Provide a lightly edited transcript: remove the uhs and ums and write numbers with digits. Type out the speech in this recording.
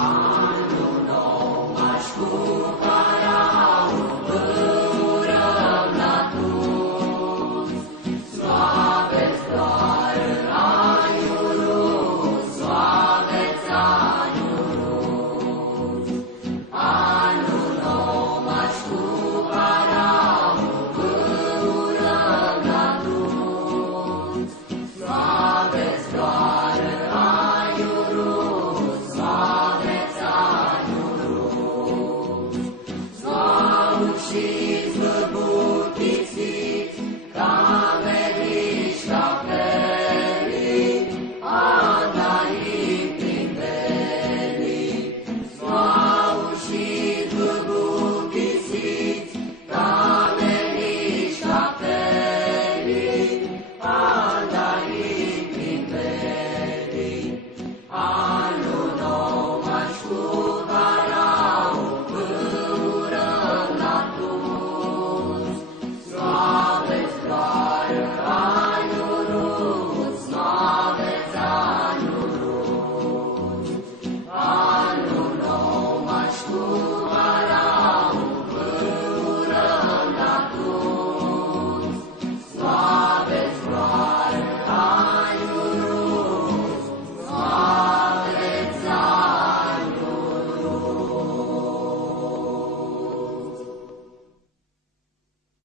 Anul nou m-aș cumpăra un băură la toți. Soave-ți doar aiurul, soave-ți aiurul. Anul nou m-aș cumpăra un băură la toți. Soave-ți doar aiurul, soave-ți aiurul. Și-ți zăbutiți ca meliși capelii, andai prin belii. Și-ți zăbutiți ca meliși capelii, andai prin belii. Anul nou m-aș cumpăra un băură la toți. Soave-ți doar aiurul, soave-ți aiurul. Anul nou m-aș cumpăra